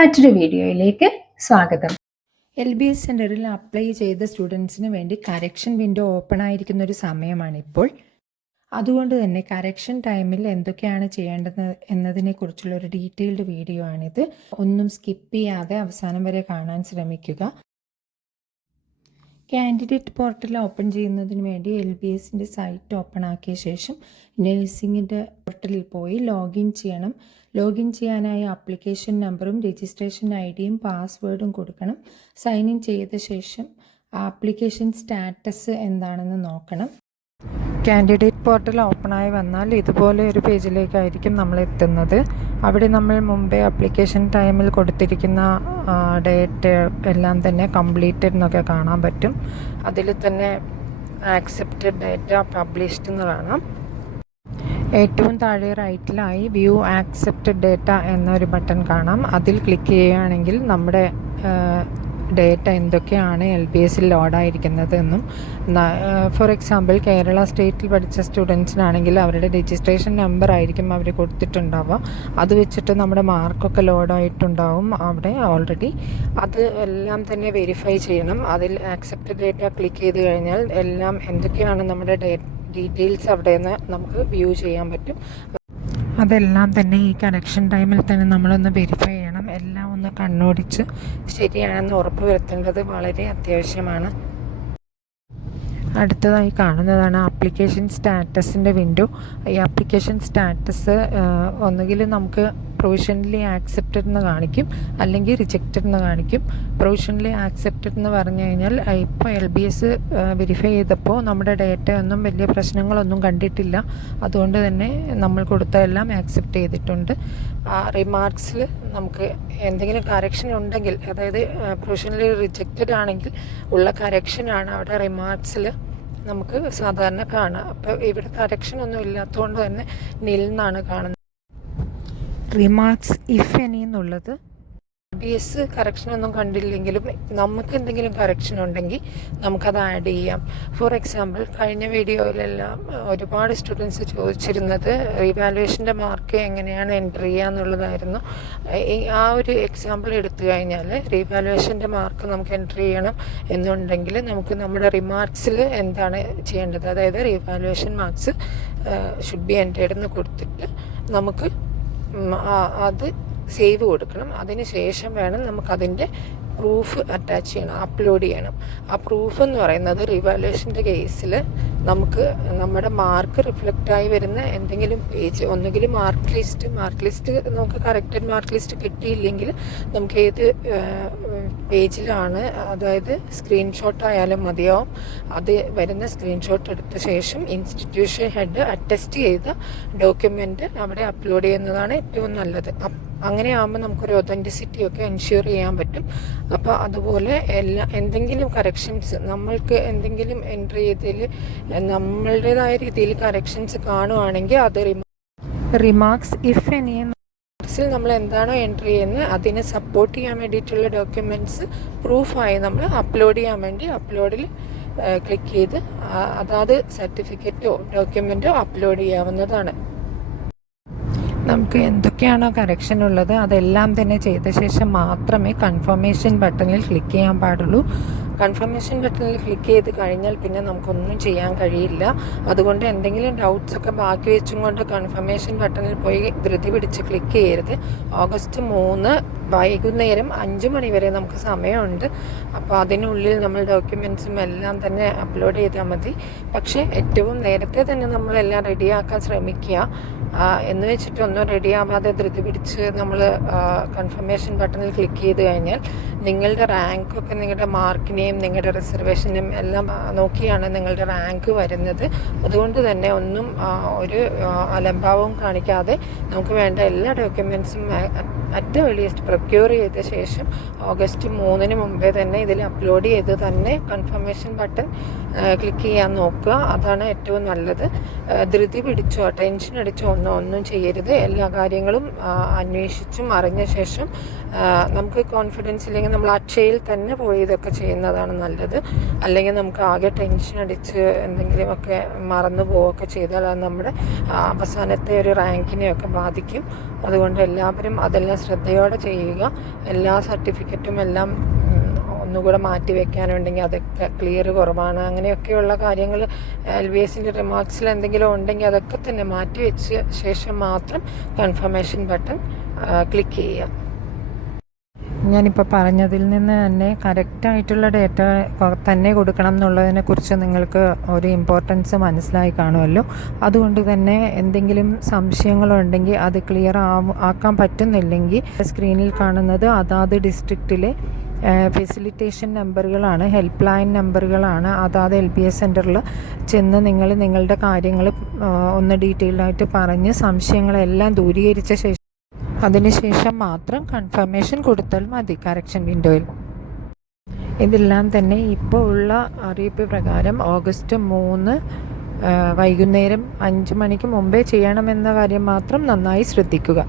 മറ്റൊരു വീഡിയോയിലേക്ക് സ്വാഗതം. LBS സെൻറ്ററിൽ അപ്ലൈ ചെയ്ത സ്റ്റുഡൻസിന് വേണ്ടി കറക്ഷൻ വിൻഡോ ഓപ്പൺ ആയിരിക്കുന്ന ഒരു സമയമാണിപ്പോൾ. അതുകൊണ്ട് തന്നെ കറക്ഷൻ ടൈമിൽ എന്തൊക്കെയാണ് ചെയ്യേണ്ടത് എന്നതിനെക്കുറിച്ചുള്ള ഒരു ഡീറ്റെയിൽഡ് വീഡിയോ ആണിത്. ഒന്നും സ്കിപ്പ് ചെയ്യാതെ അവസാനം വരെ കാണാൻ ശ്രമിക്കുക. കാൻഡിഡേറ്റ് പോർട്ടൽ ഓപ്പൺ ചെയ്യുന്നതിന് വേണ്ടി LBSൻ്റെ സൈറ്റ് ഓപ്പൺ ആക്കിയ ശേഷം നഴ്സിംഗിൻ്റെ പോർട്ടലിൽ പോയി ലോഗിൻ ചെയ്യണം. ലോഗിൻ ചെയ്യാനായി ആപ്ലിക്കേഷൻ നമ്പറും രജിസ്ട്രേഷൻ ID-യും പാസ്വേഡും കൊടുക്കണം. സൈൻ ഇൻ ചെയ്ത ശേഷം ആപ്ലിക്കേഷൻ സ്റ്റാറ്റസ് എന്താണെന്ന് നോക്കണം. കാൻഡിഡേറ്റ് പോർട്ടൽ ഓപ്പണായി വന്നാൽ ഇതുപോലെ ഒരു പേജിലേക്കായിരിക്കും നമ്മൾ എത്തുന്നത്. അവിടെ നമ്മൾ മുമ്പേ ആപ്ലിക്കേഷൻ ടൈമിൽ കൊടുത്തിരിക്കുന്ന ഡേറ്റ് എല്ലാം തന്നെ കംപ്ലീറ്റഡ് എന്നൊക്കെ കാണാൻ പറ്റും. അതിൽ തന്നെ ആക്സെപ്റ്റഡ് ഡേറ്റ പബ്ലിഷ്ഡ് എന്ന് കാണാം. ഏറ്റവും താഴെ റൈറ്റിലായി വ്യൂ ആക്സെപ്റ്റഡ് ഡേറ്റ എന്നൊരു ബട്ടൺ കാണാം. അതിൽ ക്ലിക്ക് ചെയ്യുകയാണെങ്കിൽ നമ്മുടെ ഡേറ്റ എന്തൊക്കെയാണ് LBSൽ ലോഡായിരിക്കുന്നത് എന്നും, ഫോർ എക്സാമ്പിൾ കേരള സ്റ്റേറ്റിൽ പഠിച്ച സ്റ്റുഡൻസിനാണെങ്കിൽ അവരുടെ രജിസ്ട്രേഷൻ നമ്പർ ആയിരിക്കും അവർ കൊടുത്തിട്ടുണ്ടാവുക. അത് വെച്ചിട്ട് നമ്മുടെ മാർക്കൊക്കെ ലോഡായിട്ടുണ്ടാവും അവിടെ ഓൾറെഡി. അത് എല്ലാം തന്നെ വെരിഫൈ ചെയ്യണം. അതിൽ ആക്സെപ്റ്റഡ് ഡേറ്റ ക്ലിക്ക് ചെയ്ത് കഴിഞ്ഞാൽ എല്ലാം എന്തൊക്കെയാണ് നമ്മുടെ ഡീറ്റെയിൽസ് അവിടെ നിന്ന് നമുക്ക് വ്യൂ ചെയ്യാൻ പറ്റും. അതെല്ലാം തന്നെ ഈ കണക്ഷൻ ടൈമിൽ തന്നെ നമ്മളൊന്ന് വെരിഫൈ ചെയ്യണം. എല്ലാം ഒന്ന് കണ്ണോടിച്ച് ശരിയാണെന്ന് ഉറപ്പ് വരുത്തേണ്ടത് വളരെ അത്യാവശ്യമാണ്. അടുത്തതായി കാണുന്നതാണ് ആപ്ലിക്കേഷൻ സ്റ്റാറ്റസിൻ്റെ വിൻഡോ. ഈ ആപ്ലിക്കേഷൻ സ്റ്റാറ്റസ് ഒന്നുകിൽ നമുക്ക് പ്രൊവിഷണലി ആക്സെപ്റ്റഡ് എന്ന് കാണിക്കും, അല്ലെങ്കിൽ റിജക്റ്റഡ് എന്ന് കാണിക്കും. പ്രൊവിഷണലി ആക്സെപ്റ്റഡ് എന്ന് പറഞ്ഞു കഴിഞ്ഞാൽ ഇപ്പോൾ LBS വെരിഫൈ ചെയ്തപ്പോൾ നമ്മുടെ ഡേറ്റ ഒന്നും വലിയ പ്രശ്നങ്ങളൊന്നും കണ്ടിട്ടില്ല. അതുകൊണ്ട് തന്നെ നമ്മൾ കൊടുത്തതെല്ലാം ആക്സെപ്റ്റ് ചെയ്തിട്ടുണ്ട്. റിമാർക്സിൽ നമുക്ക് എന്തെങ്കിലും കറക്ഷൻ ഉണ്ടെങ്കിൽ, അതായത് പ്രൊവിഷണലി റിജക്റ്റഡ് ആണെങ്കിൽ ഉള്ള കറക്ഷനാണ് അവിടെ റിമാർക്സിൽ നമുക്ക് സാധാരണ കാണാം. അപ്പോൾ ഇവിടെ കറക്ഷൻ ഒന്നും ഇല്ലാത്തതുകൊണ്ട് തന്നെ നിൽ എന്നാണ് കാണുന്നത്. റിമാർക്സ് ഇഫ് എനി എന്നുള്ളത് LBS കറക്ഷനൊന്നും കണ്ടില്ലെങ്കിലും നമുക്ക് എന്തെങ്കിലും കറക്ഷൻ ഉണ്ടെങ്കിൽ നമുക്കത് ആഡ് ചെയ്യാം. ഫോർ എക്സാമ്പിൾ കഴിഞ്ഞ വീഡിയോയിലെല്ലാം ഒരുപാട് സ്റ്റുഡൻസ് ചോദിച്ചിരുന്നത് റീവാലുവേഷൻ്റെ മാർക്ക് എങ്ങനെയാണ് എൻ്റർ ചെയ്യുക എന്നുള്ളതായിരുന്നു. ആ ഒരു എക്സാമ്പിൾ എടുത്തു കഴിഞ്ഞാൽ റീവാലുവേഷൻ്റെ മാർക്ക് നമുക്ക് എൻ്റർ ചെയ്യണം എന്നുണ്ടെങ്കിൽ നമുക്ക് നമ്മുടെ റിമാർക്സിൽ എന്താണ് ചെയ്യേണ്ടത്, അതായത് റീവാലുവേഷൻ മാർക്സ് ഷുഡ് ബി എൻ്റേർഡ് എന്ന് കൊടുത്തിട്ട് നമുക്ക് അത് സേവ് കൊടുക്കണം. അതിന് ശേഷം വേണം നമുക്കതിൻ്റെ പ്രൂഫ് അറ്റാച്ച് ചെയ്യണം, അപ്ലോഡ് ചെയ്യണം. ആ പ്രൂഫ് എന്ന് പറയുന്നത് റിവാലുവേഷൻ്റെ കേസിൽ നമുക്ക് നമ്മുടെ മാർക്ക് റിഫ്ലക്റ്റായി വരുന്ന എന്തെങ്കിലും പേജ്, ഒന്നുകിൽ മാർക്ക് ലിസ്റ്റ് നമുക്ക് കറക്റ്റഡ് മാർക്ക് ലിസ്റ്റ് കിട്ടിയില്ലെങ്കിൽ നമുക്ക് ഏത് പേജിലാണ്, അതായത് സ്ക്രീൻഷോട്ട് ആയാലും മതിയാവും. അത് വരുന്ന സ്ക്രീൻഷോട്ട് എടുത്ത ശേഷം ഇൻസ്റ്റിറ്റ്യൂഷൻ ഹെഡ് അറ്റസ്റ്റ് ചെയ്ത ഡോക്യുമെൻ്റ് അവിടെ അപ്ലോഡ് ചെയ്യുന്നതാണ് ഏറ്റവും നല്ലത്. അങ്ങനെയാകുമ്പോൾ നമുക്കൊരു ഒതൻറ്റിസിറ്റി ഒക്കെ എൻഷ്യൂർ ചെയ്യാൻ പറ്റും. അപ്പോൾ അതുപോലെ എന്തെങ്കിലും കറക്ഷൻസ് നമ്മൾക്ക് എന്തെങ്കിലും എൻട്രി ചെയ്തതിൽ നമ്മളുടേതായ രീതിയിൽ കറക്ഷൻസ് കാണുവാണെങ്കിൽ അത് റിമാർക്സ് ഇഫ് എനി നമ്മൾ എന്താണോ എൻട്രി ചെയ്യുന്നത് അതിനെ സപ്പോർട്ട് ചെയ്യാൻ വേണ്ടിയിട്ടുള്ള ഡോക്യുമെൻറ്റ്സ് പ്രൂഫായി നമ്മൾ അപ്ലോഡ് ചെയ്യാൻ വേണ്ടി അപ്ലോഡിൽ ക്ലിക്ക് ചെയ്ത് അതാത് സർട്ടിഫിക്കറ്റോ ഡോക്യുമെൻറ്റോ അപ്ലോഡ് ചെയ്യാവുന്നതാണ്. നമുക്ക് എന്തൊക്കെയാണോ കറക്ഷൻ ഉള്ളത് അതെല്ലാം തന്നെ ചെയ്ത ശേഷം മാത്രമേ കൺഫർമേഷൻ ബട്ടണിൽ ക്ലിക്ക് ചെയ്യാൻ പാടുള്ളൂ. കൺഫർമേഷൻ ബട്ടണിൽ ക്ലിക്ക് ചെയ്ത് കഴിഞ്ഞാൽ പിന്നെ നമുക്കൊന്നും ചെയ്യാൻ കഴിയില്ല. അതുകൊണ്ട് എന്തെങ്കിലും ഡൗട്ട്സ് ഒക്കെ ബാക്കി വെച്ചും കൊണ്ട് കൺഫർമേഷൻ ബട്ടണിൽ പോയി ധൃതി പിടിച്ച് ക്ലിക്ക് ചെയ്യരുത്. ഓഗസ്റ്റ് 3 വൈകുന്നേരം 5 മണി വരെ നമുക്ക് സമയമുണ്ട്. അപ്പോൾ അതിനുള്ളിൽ നമ്മൾ ഡോക്യുമെൻറ്റ്സും എല്ലാം തന്നെ അപ്ലോഡ് ചെയ്താൽ മതി. പക്ഷേ ഏറ്റവും നേരത്തെ തന്നെ നമ്മളെല്ലാം റെഡിയാക്കാൻ ശ്രമിക്കുക. എന്ന് വെച്ചിട്ട് ഒന്നും റെഡിയാവാതെ ധൃതി പിടിച്ച് നമ്മൾ കൺഫർമേഷൻ ബട്ടണിൽ ക്ലിക്ക് ചെയ്ത് കഴിഞ്ഞാൽ നിങ്ങളുടെ റാങ്കൊക്കെ നിങ്ങളുടെ മാർക്കിനെയും നിങ്ങളുടെ റിസർവേഷനെയും എല്ലാം നോക്കിയാണ് നിങ്ങളുടെ റാങ്ക് വരുന്നത്. അതുകൊണ്ട് തന്നെ ഒന്നും ഒരു അലംഭാവവും കാണിക്കാതെ നമുക്ക് വേണ്ട എല്ലാ ഡോക്യുമെൻറ്റ്സും അറ്റ് ദ ഏർലിയസ്റ്റ് പ്രൊക്യൂർ ചെയ്ത ശേഷം ഓഗസ്റ്റ് 3 മുമ്പേ തന്നെ ഇതിൽ അപ്ലോഡ് ചെയ്ത് തന്നെ കൺഫർമേഷൻ ബട്ടൺ ക്ലിക്ക് ചെയ്യാൻ നോക്കുക. അതാണ് ഏറ്റവും നല്ലത്. ധൃതി പിടിച്ചോ ടെൻഷൻ അടിച്ചോ ഒന്നും ചെയ്യരുത്. എല്ലാ കാര്യങ്ങളും അന്വേഷിച്ചും അറിഞ്ഞ ശേഷം നമുക്ക് കോൺഫിഡൻസ് ഇല്ലെങ്കിൽ നമ്മൾ അക്ഷയയിൽ തന്നെ പോയി ഇതൊക്കെ ചെയ്യുന്നതാണ് നല്ലത്. അല്ലെങ്കിൽ നമുക്ക് ആകെ ടെൻഷൻ അടിച്ച് എന്തെങ്കിലുമൊക്കെ മറന്നു പോവുകയൊക്കെ ചെയ്താൽ അത് നമ്മുടെ അവസാനത്തെ ഒരു റാങ്കിനെയൊക്കെ ബാധിക്കും. അതുകൊണ്ട് എല്ലാവരും അതെല്ലാം ശ്രദ്ധയോടെ ചെയ്യുക. എല്ലാ സർട്ടിഫിക്കറ്റും എല്ലാം ഒന്നുകൂടെ മാറ്റി വെക്കാനുണ്ടെങ്കിൽ അതൊക്കെ ക്ലിയർ കുറവാണ്, അങ്ങനെയൊക്കെയുള്ള കാര്യങ്ങൾ LBSൻ്റെ റിമാർക്സിൽ എന്തെങ്കിലും ഉണ്ടെങ്കിൽ അതൊക്കെ തന്നെ മാറ്റി വെച്ച ശേഷം മാത്രം കൺഫർമേഷൻ ബട്ടൺ ക്ലിക്ക് ചെയ്യുക. ഞാനിപ്പോൾ പറഞ്ഞതിൽ നിന്ന് തന്നെ കറക്റ്റായിട്ടുള്ള ഡേറ്റ തന്നെ കൊടുക്കണം എന്നുള്ളതിനെക്കുറിച്ച് നിങ്ങൾക്ക് ഒരു ഇമ്പോർട്ടൻസ് മനസ്സിലായി കാണുമല്ലോ. അതുകൊണ്ട് തന്നെ എന്തെങ്കിലും സംശയങ്ങളുണ്ടെങ്കിൽ അത് ക്ലിയർ ആക്കാൻ പറ്റുന്നില്ലെങ്കിൽ സ്ക്രീനിൽ കാണുന്നത് അതാത് ഡിസ്ട്രിക്റ്റിലെ ഫെസിലിറ്റേഷൻ നമ്പറുകളാണ്, ഹെൽപ്പ് ലൈൻ നമ്പറുകളാണ്. അതാത് LBS സെൻറ്ററിൽ ചെന്ന് നിങ്ങളുടെ കാര്യങ്ങൾ ഒന്ന് ഡീറ്റെയിൽഡായിട്ട് പറഞ്ഞ് സംശയങ്ങളെല്ലാം ദൂരീകരിച്ച ശേഷം അതിനുശേഷം മാത്രം കൺഫർമേഷൻ കൊടുത്താൽ മതി കറക്ഷൻ വിൻഡോയിൽ. ഇതെല്ലാം തന്നെ ഇപ്പോൾ ഉള്ള അറിയിപ്പ് പ്രകാരം ഓഗസ്റ്റ് 3 വൈകുന്നേരം 5 മണിക്ക് മുമ്പേ ചെയ്യണമെന്ന കാര്യം മാത്രം നന്നായി ശ്രദ്ധിക്കുക.